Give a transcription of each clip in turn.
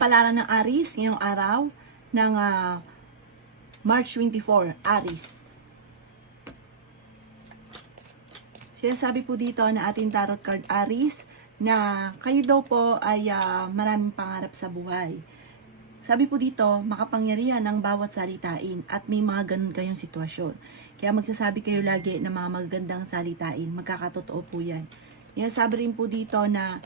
Palaran ng Aries ngayong araw ng March 24, Aries. Sinasabi po dito na ating tarot card Aries na kayo daw po ay maraming pangarap sa buhay. Sabi po dito, makapangyarihan ang bawat salitain at may mga ganun kayong sitwasyon. Kaya magsasabi kayo lagi ng mga magagandang salitain, magkakatotoo po yan. Sabi rin po dito na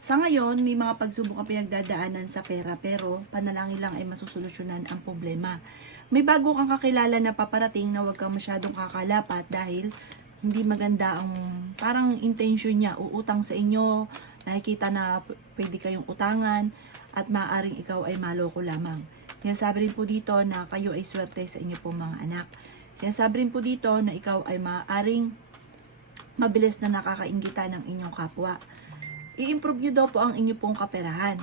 sa ngayon, may mga pagsubok ang pinagdadaanan sa pera pero panalangin lang ay masusolusyonan ang problema. May bago kang kakilala na paparating na huwag kang masyadong kakalapat dahil hindi maganda ang parang intention niya, uutang sa inyo, nakikita na pwede kayong utangan at maaaring ikaw ay maloko lamang. Sinasabi rin po dito na kayo ay swerte sa inyo pong mga anak. Sinasabi rin po dito na ikaw ay maaaring mabilis na nakakaingita ng inyong kapwa. I-improve nyo daw po ang inyo pong kaperahan.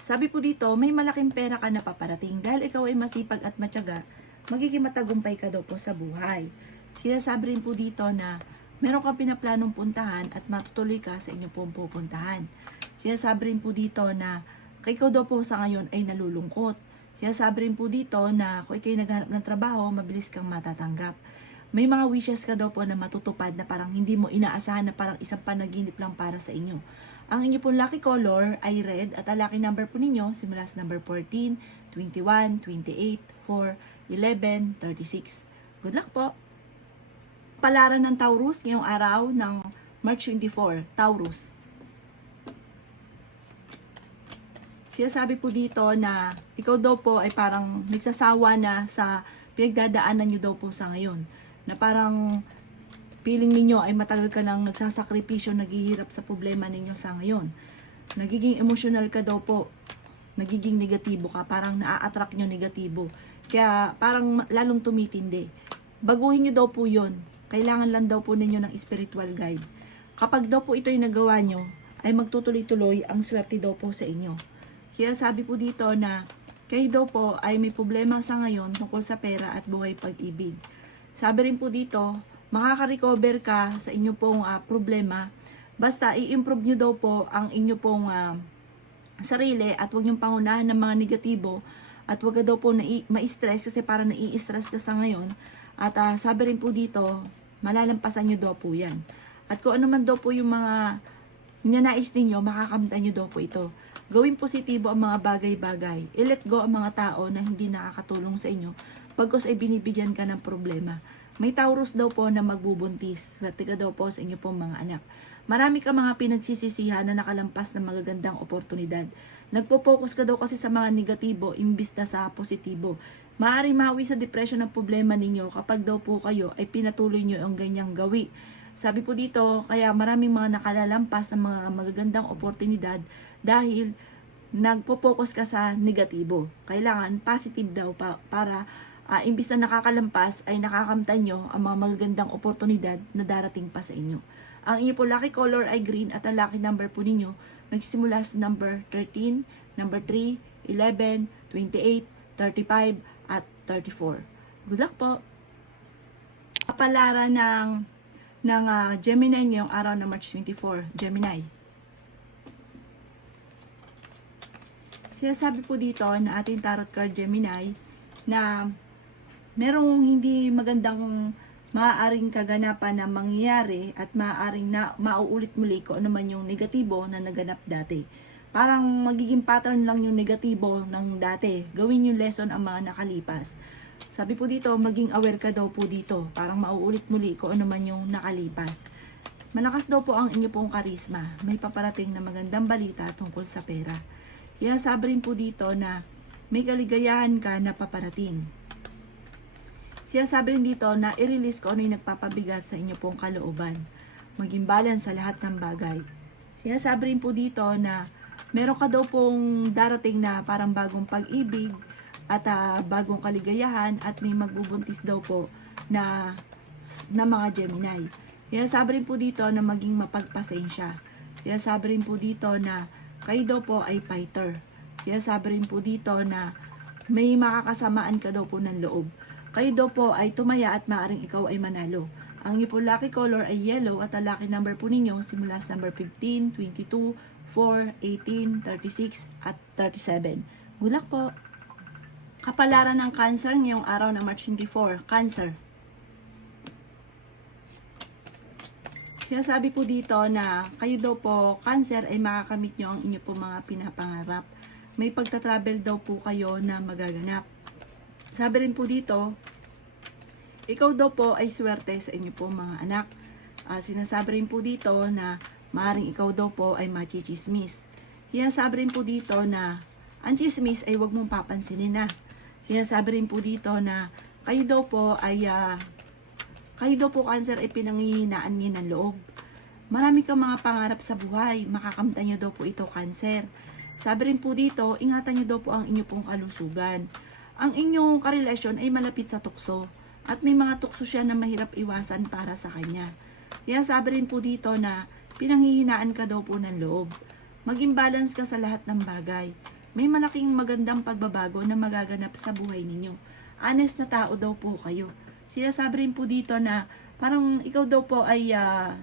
Sabi po dito, may malaking pera ka na paparating dahil ikaw ay masipag at matyaga, magiging matagumpay ka daw po sa buhay. Sinasabi rin po dito na meron kang pinaplanong puntahan at matutuloy ka sa inyong pong pupuntahan. Sinasabi rin po dito na ikaw daw po sa ngayon ay nalulungkot. Sinasabi rin po dito na kung ikaw'y naghanap ng trabaho, mabilis kang matatanggap. May mga wishes ka daw po na matutupad na parang hindi mo inaasahan na parang isang panaginip lang para sa inyo. Ang inyo pong lucky color ay red at ang lucky number po ninyo simula sa number 14, 21, 28, 4, 11, 36. Good luck po! Palaran ng Taurus ngayong araw ng March 24, Taurus. Sinasabi po dito na ikaw daw po ay parang nagsasawa na sa pinagdadaanan nyo daw po sa ngayon. Na parang feeling ninyo ay matagal ka nang nagsasakripisyo, naghihirap sa problema ninyo sa ngayon. Nagiging emotional ka daw po. Nagiging negatibo ka. Parang naa-attract nyo negatibo. Kaya parang lalong tumitindi. Baguhin nyo daw po yun. Kailangan lang daw po ninyo ng spiritual guide. Kapag daw po ito ay nagawa nyo, ay magtutuloy-tuloy ang swerte daw po sa inyo. Kaya sabi po dito na kayo daw po ay may problema sa ngayon tungkol sa pera at buhay pag-ibig. Sabi rin po dito, makaka-recover ka sa inyo pong problema. Basta i-improve nyo daw po ang inyo pong sarili at huwag nyo pangunahan ng mga negatibo at huwag ka daw po ma-stress kasi parang nai-stress ka sa ngayon. At sabi rin po dito, malalampasan nyo daw po yan. At kung ano man daw po yung mga ninanais ninyo, makakamtan nyo daw po ito. Gawing positibo ang mga bagay-bagay. I-let go ang mga tao na hindi nakakatulong sa inyo pagkos ay binibigyan ka ng problema. May Taurus daw po na magbubuntis. Swerte ka daw po sa inyo pong mga anak. Marami ka mga pinagsisisihan na nakalampas ng magagandang oportunidad. Nagpo-focus ka daw kasi sa mga negatibo imbis na sa positibo. Maaaring mahawi sa depression ang problema ninyo kapag daw po kayo ay pinatuloy nyo ang ganyang gawi. Sabi po dito, kaya maraming mga nakalalampas ng mga magagandang oportunidad dahil nagpo-focus ka sa negatibo. Kailangan positive daw para imbis na nakakalampas ay nakakamtan nyo ang mga magagandang oportunidad na darating pa sa inyo. Ang inyo po lucky color ay green at ang lucky number po ninyo nagsisimula sa number 13, number 3, 11, 28, 35, at 34. Good luck po! Palaran ng Gemini ngayong araw na March 24, Gemini. Sinasabi po dito na ating tarot card Gemini na merong hindi magandang maaaring kaganapan na mangyayari at maaaring na mauulit muli kung ano man yung negatibo na naganap dati. Parang magiging pattern lang yung negatibo ng dati. Gawin yung lesson ang mga nakalipas. Sabi po dito, maging aware ka daw po dito. Parang mauulit muli kung ano man yung nakalipas. Malakas daw po ang inyo pong karisma. May paparating na magandang balita tungkol sa pera. Kaya sabi rin po dito na may kaligayahan ka na paparating. Sabi rin dito na i-release ko ano yung nagpapabigat sa inyo pong kalooban. Maging balance sa lahat ng bagay. Sabi rin po dito na meron ka daw pong darating na parang bagong pag-ibig at bagong kaligayahan at may magbubuntis daw po na mga Gemini. Sabi rin po dito na maging mapagpasensya. Sabi rin po dito na kayo daw po ay fighter. Sabi rin po dito na may makakasamaan ka daw po ng loob. Kayo daw po ay tumaya at maaaring ikaw ay manalo. Ang inyo po lucky color ay yellow at ang lucky number po ninyo simula sa number 15, 22, 4, 18, 36 at 37. Good luck po. Kapalaran ng Cancer ngayong araw ng March 24. Cancer. Sinasabi po dito na kayo daw po, Cancer, ay makakamit nyo ang inyo po mga pinapangarap. May pagta-travel daw po kayo na magaganap. Sabi rin po dito, ikaw daw po ay swerte sa inyo po mga anak. Sinasabi rin po dito na maaaring ikaw daw po ay machichismis. Sinasabi rin po dito na ang chismis ay huwag mong papansinin na. Sinasabi rin po dito na kayo daw po Cancer ay pinanghihinaan niyo ng loob. Marami kang mga pangarap sa buhay, makakamtan niyo daw po ito, Cancer. Sabi rin po dito, ingatan niyo daw po ang inyo pong kalusugan. Ang inyong karelasyon ay malapit sa tukso at may mga tukso siya na mahirap iwasan para sa kanya. Kaya sabi rin po dito na pinanghihinaan ka daw po ng loob. Maging balance ka sa lahat ng bagay. May malaking magandang pagbabago na magaganap sa buhay ninyo. Honest na tao daw po kayo. Sinasabi rin po dito na parang ikaw daw po ay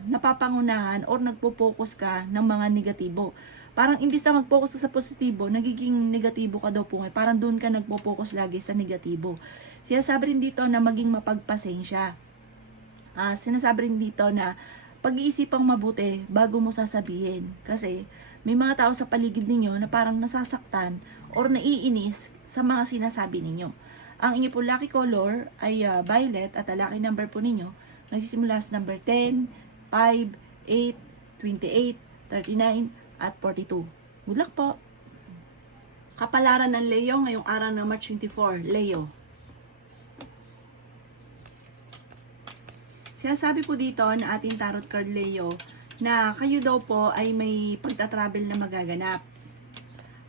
napapangunahan or nagpo-focus ka ng mga negatibo. Parang imbis na mag-focus ka sa positibo, nagiging negatibo ka daw po. Parang doon ka nagpo-focus lagi sa negatibo. Sinasabi rin dito na maging mapagpasensya. Sinasabi rin dito na pag-iisipang mabuti bago mo sasabihin. Kasi may mga tao sa paligid ninyo na parang nasasaktan or naiinis sa mga sinasabi ninyo. Ang inyo po lucky color ay violet at ang lucky number po ninyo nagsisimula sa number 10, 5, 8, 28, 39, at 42. Good luck po! Kapalaran ng Leo ngayong araw ng March 24. Leo. Sinasabi po dito na ating tarot card Leo na kayo daw po ay may pagta-travel na magaganap.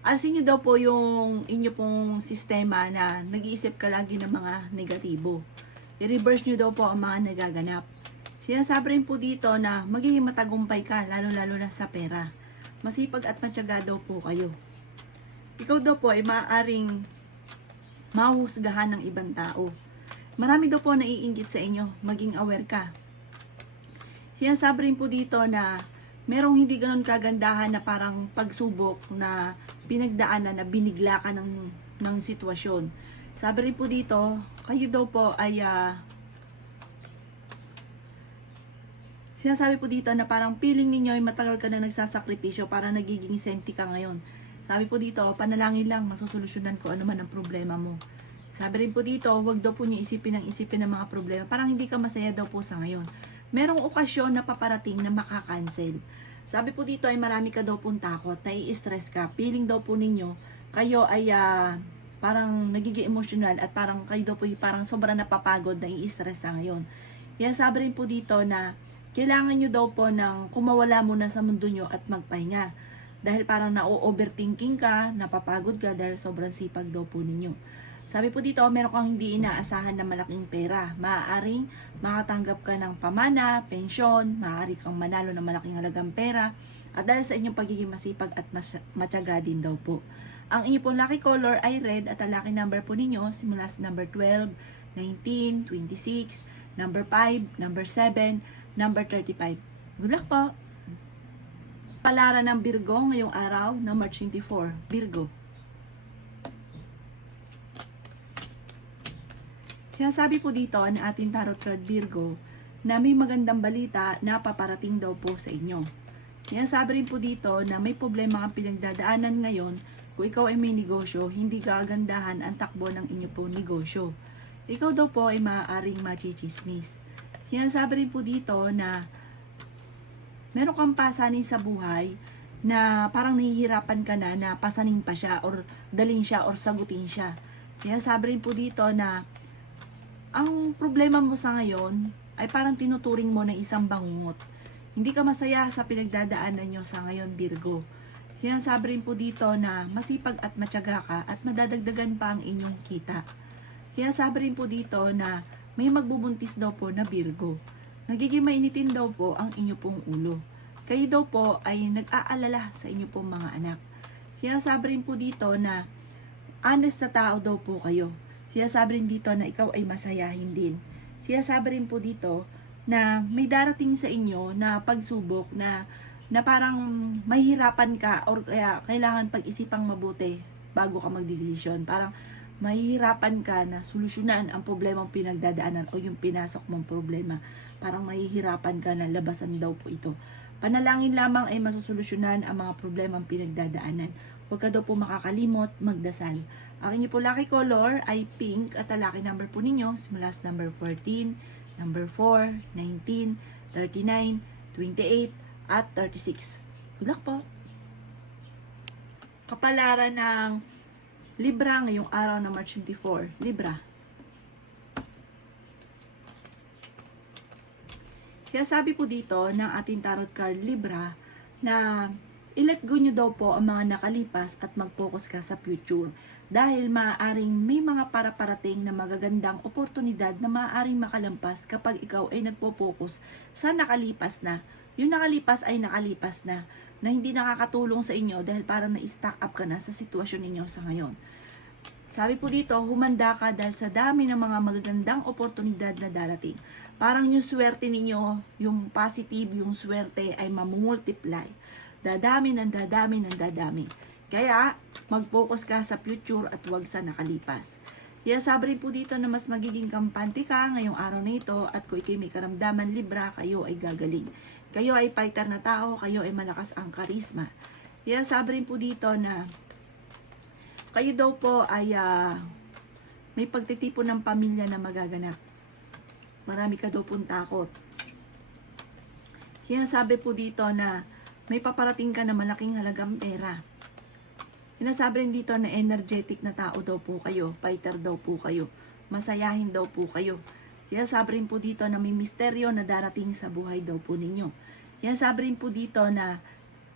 Alisin nyo daw po yung inyo pong sistema na nag-iisip ka lagi ng mga negatibo. I-reverse nyo daw po ang mga nagaganap. Sinasabi rin po dito na magiging matagumpay ka, lalo-lalo na sa pera. Masipag at matyaga daw po kayo. Ikaw daw po ay maaaring mahusgahan ng ibang tao. Marami daw po naiinggit sa inyo, maging aware ka. Sinasabi rin po dito na merong hindi ganun kagandahan na parang pagsubok na pinagdaanan na binigla ka ng sitwasyon. Sabi rin po dito, kayo daw po ay sinasabi po dito na parang feeling ninyo ay matagal ka na nagsasakripisyo para nagiging senti ka ngayon. Sabi po dito, panalangin lang, masusolusyonan ko ano man ang problema mo. Sabi rin po dito, huwag daw po niyo isipin ng mga problema. Parang hindi ka masaya daw po sa ngayon. Merong okasyon na paparating na makakancel. Sabi po dito ay marami ka daw pong takot, nai-stress ka. Feeling daw po ninyo, kayo ay parang nagiging emotional at parang kayo daw po parang sobrang napapagod, nai-stress sa ngayon. Kaya sabi rin po dito na kailangan nyo daw po ng kumawala muna sa mundo nyo at magpahinga. Dahil parang na-overthinking ka, napapagod ka dahil sobrang sipag daw po ninyo. Sabi po dito, meron kang hindi inaasahan na malaking pera. Maaaring makatanggap ka ng pamana, pensyon, maaari kang manalo ng malaking halagang pera. At dahil sa inyong pagiging masipag at matyaga din daw po. Ang inyong pong lucky color ay red at ang lucky number po ninyo simula sa number 12, 19, 26, number 5, number 7, number 35. Good luck po! Palaran ng Virgo ngayong araw na March 24. Virgo. Sinasabi po dito na ating tarot card Virgo na may magandang balita na paparating daw po sa inyo. Sinasabi rin po dito na may problema kang pinagdadaanan ngayon kung ikaw ay may negosyo, hindi gagandahan ang takbo ng inyo pong negosyo. Ikaw daw po ay maaaring machichismis. Sinasabi rin po dito na meron kang pasanin sa buhay na parang nahihirapan ka na pasanin pa siya or dalhin siya or sagutin siya. Sinasabi rin po dito na ang problema mo sa ngayon ay parang tinuturing mo na isang bangungot. Hindi ka masaya sa pinagdadaanan nyo sa ngayon, Virgo. Sinasabi rin po dito na masipag at matyaga ka at madadagdagan pa ang inyong kita. Sinasabi rin po dito na may magbubuntis daw po na Virgo. Nagiging mainitin daw po ang inyo pong ulo. Kayo daw po ay nag-aalala sa inyo pong mga anak. Sinasabi rin po dito na honest na tao daw po kayo. Sinasabi rin dito na ikaw ay masayahin din. Sinasabi rin po dito na may darating sa inyo na pagsubok na parang mahihirapan ka or kaya kailangan pag-isipang mabuti bago ka magdesisyon. Parang mahihirapan ka na solusyonan ang problemang pinagdadaanan o yung pinasok mong problema. Parang mahihirapan ka na labasan daw po ito. Panalangin lamang ay masusolusyonan ang mga problemang pinagdadaanan. Huwag ka daw po makakalimot magdasal. Ang inyo po lucky color ay pink at ang lucky number po ninyo simula sa number 14, number 4, 19, 39, 28, at 36. Good luck po! Kapalaran ng Libra ngayong araw na March 24. Libra. Sabi po dito ng ating tarot card Libra na i-let go nyo daw po ang mga nakalipas at mag-focus ka sa future. Dahil maaaring may mga para-parating na magagandang oportunidad na maaaring makalampas kapag ikaw ay nagpo-focus sa nakalipas na. Yung nakalipas ay nakalipas na hindi nakakatulong sa inyo dahil parang na-stack up ka na sa sitwasyon ninyo sa ngayon. Sabi po dito, humanda ka dahil sa dami ng mga magagandang oportunidad na darating. Parang yung swerte ninyo, yung positive, yung swerte ay mamumultiply. Dadami ng dadami ng dadami. Kaya, mag-focus ka sa future at huwag sa nakalipas. Kaya sabi rin po dito na mas magiging kampante ka ngayong araw na ito at kung ikay may karamdaman Libra, kayo ay gagaling. Kayo ay fighter na tao, kayo ay malakas ang karisma. Kaya sabi rin po dito na kayo daw po ay may pagtitipon ng pamilya na magaganap. Marami ka daw pong takot. Sinasabi po dito na may paparating ka na malaking halagang pera. Sinasabi rin dito na energetic na tao daw po kayo. Fighter daw po kayo. Masayahin daw po kayo. Sinasabi rin po dito na may misteryo na darating sa buhay daw po ninyo. Sinasabi rin po dito na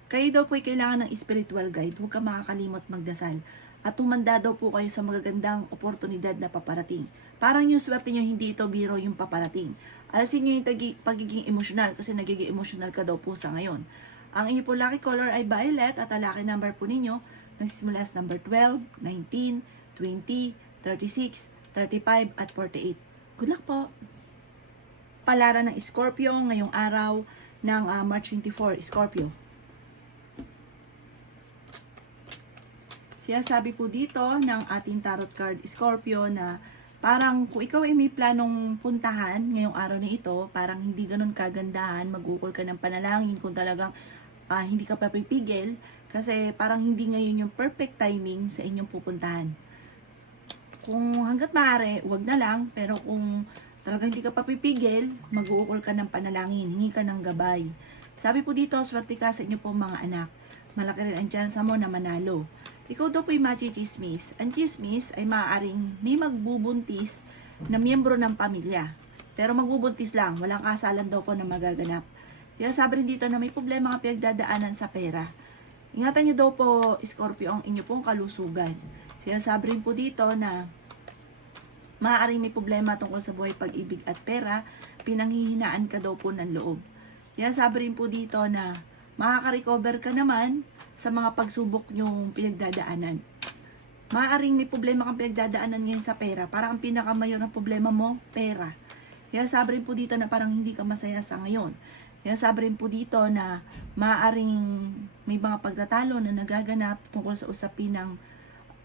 kayo daw po ay kailangan ng spiritual guide. Huwag ka makakalimot magdasal. At humanda daw po kayo sa magagandang oportunidad na paparating. Parang yung swerte nyo, hindi ito biro yung paparating. Alasin nyo yung pagiging emosyonal kasi nagiging emosyonal ka daw po sa ngayon. Ang inyo po lucky color ay violet at ang lucky number po ninyo nagsisimula sa number 12, 19, 20, 36, 35, at 48. Good luck po! Palaran ng Scorpio ngayong araw ng March 24, Scorpio. Sabi po dito ng ating tarot card Scorpio na parang kung ikaw ay may planong puntahan ngayong araw na ito, parang hindi ganun kagandahan, mag-ukol ka ng panalangin kung talagang hindi ka papipigil kasi parang hindi ngayon yung perfect timing sa inyong pupuntahan. Kung hanggat maaari, wag na lang, pero kung talagang hindi ka papipigil, mag-uukol ka ng panalangin, hingi ka ng gabay. Sabi po dito, swerte ka sa inyo po mga anak. Malaki rin ang tsansa mo na manalo. Ikaw daw po yung machismis. Ang chismis ay maaaring may magbubuntis na miyembro ng pamilya. Pero magbubuntis lang, walang kasalan daw po na magaganap. Kaya sabi rin dito na may problema nga pinagdadaanan sa pera. Ingatan nyo daw po, Scorpio, ang inyo pong kalusugan. Kaya sabi rin po dito na maaaring may problema tungkol sa buhay, pag-ibig at pera, pinanghihinaan ka daw po ng loob. Kaya sabi rin po dito na makaka-recover ka naman sa mga pagsubok nyong pinagdadaanan. Maaaring may problema kang pinagdadaanan ngayon sa pera. Parang ang pinakamayor na problema mo, pera. Kaya sabi rin po dito na parang hindi ka masaya sa ngayon. Kaya sabi rin po dito na maaaring may mga pagtatalo na nagaganap tungkol sa usapin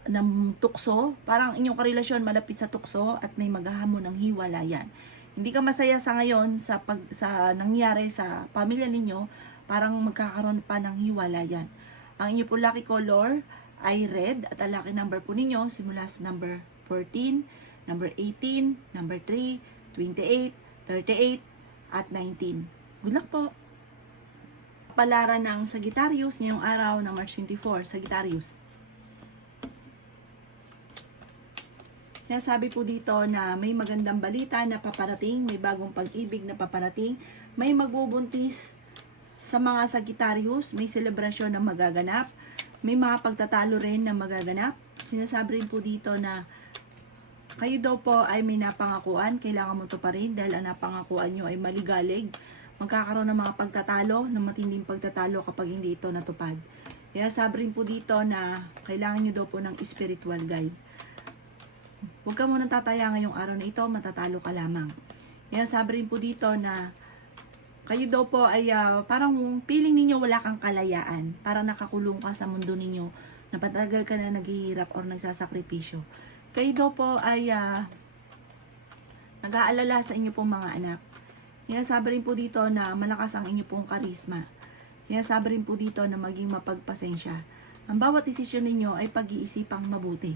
ng tukso. Parang inyong karelasyon malapit sa tukso at may maghahamon ng hiwalayan. Hindi ka masaya sa ngayon sa nangyari sa pamilya ninyo, parang magkakaroon pa ng hiwalayan. Ang inyo po lucky color ay red at ang lucky number po ninyo simula sa number 14, number 18, number 3, 28, 38, at 19. Good luck po! Palaran ng Sagittarius ngayong araw ng March 24, Sagittarius. Sabi po dito na may magandang balita na paparating, may bagong pag-ibig na paparating, may magbubuntis sa mga Sagittarius, may selebrasyon na magaganap, may mga pagtatalo rin na magaganap. Sinasabi rin po dito na kayo daw po ay may napangakuan, kailangan mo to pa rin dahil ang napangakuan nyo ay maligalig. Magkakaroon ng mga pagtatalo, ng matinding pagtatalo kapag hindi ito natupad. Kaya sabi rin po dito na kailangan nyo daw po ng spiritual guide. Huwag ka munang tataya ngayong araw na ito, matatalo ka lamang. Kaya sabi rin po dito na kayo daw po ay parang feeling ninyo wala kang kalayaan. Parang nakakulong ka sa mundo ninyo Napatagal ka na naghihirap or nagsasakripisyo. Kayo daw po ay nag-aalala sa inyo pong mga anak. Sinasabi rin po dito na malakas ang inyo pong karisma. Sinasabi rin po dito na maging mapagpasensya. Ang bawat desisyon ninyo ay pag-iisipang mabuti.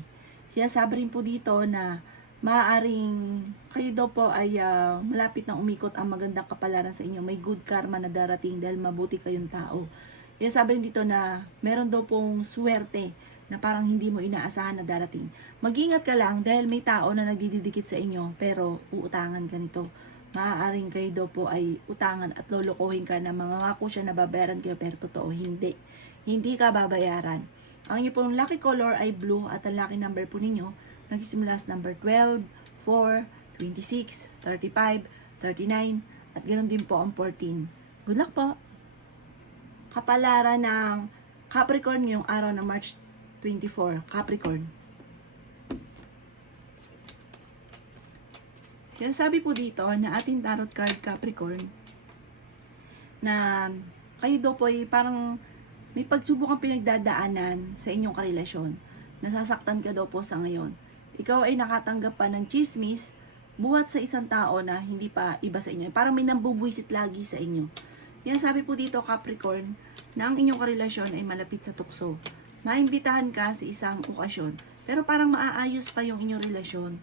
Sinasabi rin po dito na maaaring kayo daw po ay malapit na umikot ang magandang kapalaran sa inyo. May good karma na darating dahil mabuti kayong tao. Sinasabi rin dito na meron daw pong swerte na parang hindi mo inaasahan na darating. Mag-ingat ka lang dahil may tao na nagdidikit sa inyo pero uutangan ka nito. Maaaring kayo daw po ay utangan at lolokohin ka na mangangako siya na babayaran kayo pero totoo hindi. Hindi ka babayaran. Ang inyo pong lucky color ay blue at ang lucky number po ninyo nagsisimula sa number 12, 4, 26, 35, 39 at ganoon din po ang 14. Good luck po! Kapalaran ng Capricorn ngayong araw ng March 24. Capricorn. Sinasabi po dito na ating tarot card Capricorn na kayo daw po ay parang may pagsubok ang pinagdadaanan sa inyong karelasyon. Nasasaktan ka daw po sa ngayon. Ikaw ay nakatanggap pa ng chismis buhat sa isang tao na hindi pa iba sa inyo. Parang may nambubwisit lagi sa inyo. Yan sabi po dito Capricorn na ang inyong karelasyon ay malapit sa tukso. Maimbitahan ka sa isang okasyon pero parang maaayos pa yung inyong relasyon.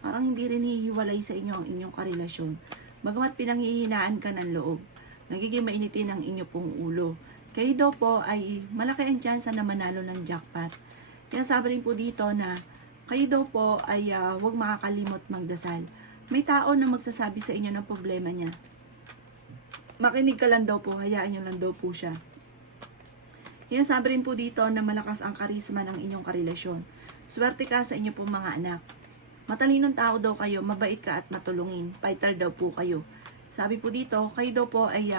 Parang hindi rin hihiwalay sa inyo ang inyong karelasyon. Bagamat pinanghihinaan ka ng loob, nagiging mainitin ang inyo pong ulo. Kayo daw po ay malaki ang tsansa na manalo ng jackpot. Kaya sabi rin po dito na kayo daw po ay huwag makakalimot magdasal. May tao na magsasabi sa inyo ng problema niya. Makinig ka lang daw po, hayaan nyo lang daw po siya. Kaya sabi rin po dito na malakas ang karisma ng inyong karelasyon. Swerte ka sa inyo pong mga anak. Matalinong tao daw kayo, mabait ka at matulungin. Fighter daw po kayo. Sabi po dito, kayo daw po ay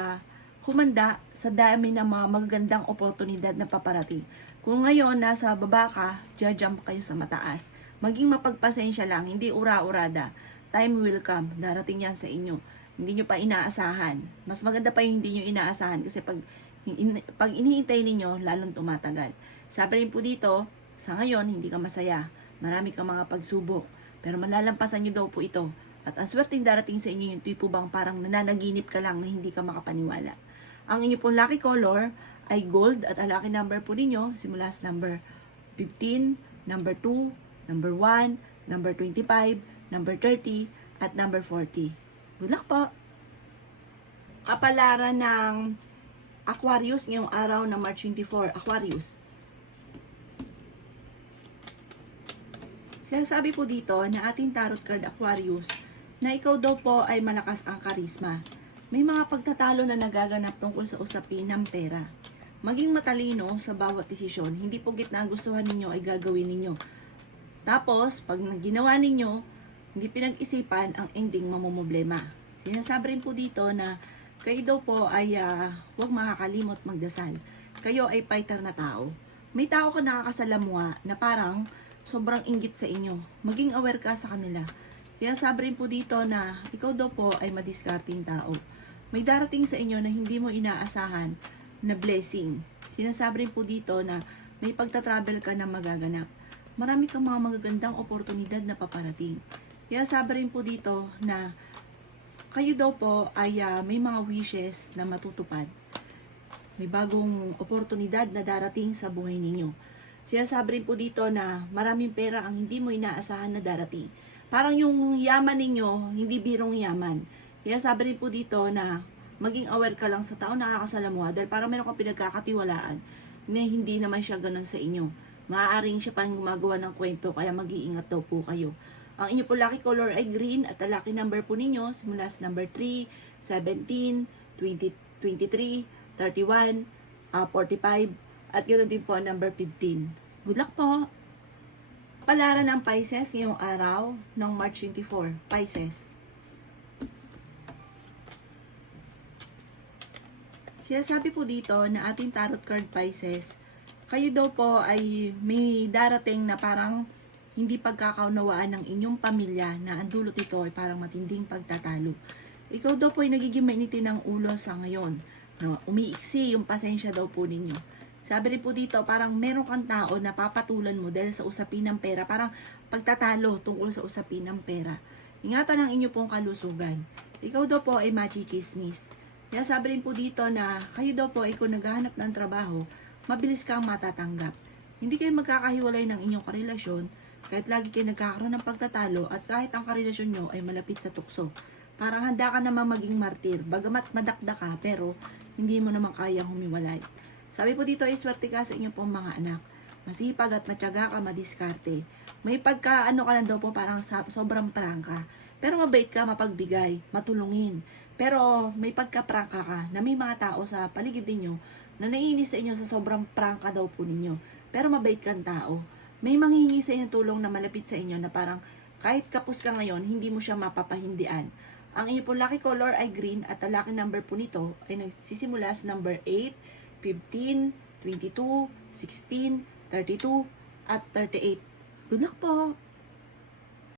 humanda sa dami ng mga magagandang oportunidad na paparating. Kung ngayon nasa baba ka, jump kayo sa mataas. Maging mapagpasensya lang, hindi ura-urada. Time will come, darating yan sa inyo. Hindi nyo pa inaasahan. Mas maganda pa yung hindi nyo inaasahan kasi pag inihintay ninyo, lalong tumatagal. Sabi rin po dito, sa ngayon, hindi ka masaya. Marami kang mga pagsubok. Pero malalampasan nyo daw po ito. At ang swerteng darating sa inyo yung tipo bang parang nananaginip ka lang na hindi ka makapaniwala. Ang inyo pong lucky color ay gold at ang lucky number po ninyo simula sa number 15, number 2, number 1, number 25, number 30, at number 40. Good luck po! Kapalaran ng Aquarius ngayong araw ng March 24. Aquarius. Sinasabi po dito na ating tarot card Aquarius na ikaw daw po ay malakas ang karisma. May mga pagtatalo na nagaganap tungkol sa usapin ng pera. Maging matalino sa bawat desisyon, hindi po gitna ang gustuhan ninyo ay gagawin ninyo. Tapos, pag ginawa ninyo, hindi pinag-isipan ang ending mamumblema. Sinasabi rin po dito na kayo daw po ay huwag makakalimot magdasal. Kayo ay fighter na tao. May tao ka nakakasalamuha na parang sobrang inggit sa inyo. Maging aware ka sa kanila. Sinasabi rin po dito na ikaw daw po ay madiskarting tao. May darating sa inyo na hindi mo inaasahan na blessing. Sinasabi rin po dito na may pagta-travel ka na magaganap. Marami kang mga magagandang oportunidad na paparating. Sinasabi rin po dito na kayo daw po ay may mga wishes na matutupad. May bagong oportunidad na darating sa buhay ninyo. Sinasabi rin po dito na maraming pera ang hindi mo inaasahan na darating. Parang yung yaman ninyo, hindi birong yaman. Sinasabi rin po dito na maging aware ka lang sa tao na nakakasalamuha dahil parang meron kang pinagkakatiwalaan na hindi naman siya ganun sa inyo. Maaaring siya pang gumagawa ng kwento kaya mag-iingat daw po kayo. Ang inyo po lucky color ay green at ang lucky number po ninyo simula sa number 3, 17, 20, 23, 31, 45, at ganoon din po ang number 15. Good luck po! Palaran ng Pisces ngayong araw ng March 24. Pisces. Sinasabi po dito na ating tarot card Pisces, kayo daw po ay may darating na parang hindi pagkakaunawaan ng inyong pamilya na ang dulot ito ay parang matinding pagtatalo. Ikaw daw po ay nagiging mainitin ng ulo sa ngayon. Umiiksi yung pasensya daw po ninyo. Sabi rin po dito, parang meron kang tao na papatulan mo dahil sa usapin ng pera. Parang pagtatalo tungkol sa usapin ng pera. Ingatan ang inyo pong kalusugan. Ikaw daw po ay machichismis. Kaya sabi rin po dito na kayo daw po ay kung naghahanap ng trabaho, mabilis kang matatanggap. Hindi kayo magkakahiwalay ng inyong karelasyon kahit lagi kayo nagkakaroon ng pagtatalo at kahit ang karelasyon nyo ay malapit sa tukso. Parang handa ka naman maging martir, bagamat madakda ka pero hindi mo naman kayang humiwalay. Sabi po dito ay swerte ka sa inyong pong mga anak. Masipag at matyaga ka, madiskarte. May pagka ano ka lang daw po parang sobrang prangka. Pero mabait ka, mapagbigay, matulungin. Pero may pagka-prangka ka na may mga tao sa paligid ninyo na naiinis sa inyo sa sobrang prangka daw po ninyo. Pero mabait kang tao. May manghihingi sa inyo tulong na malapit sa inyo na parang kahit kapos ka ngayon, hindi mo siya mapapahindian. Ang inyo po lucky color ay green at ang lucky number po nito ay nagsisimula sa number 8, 15, 22, 16, 32, at 38. Good luck po!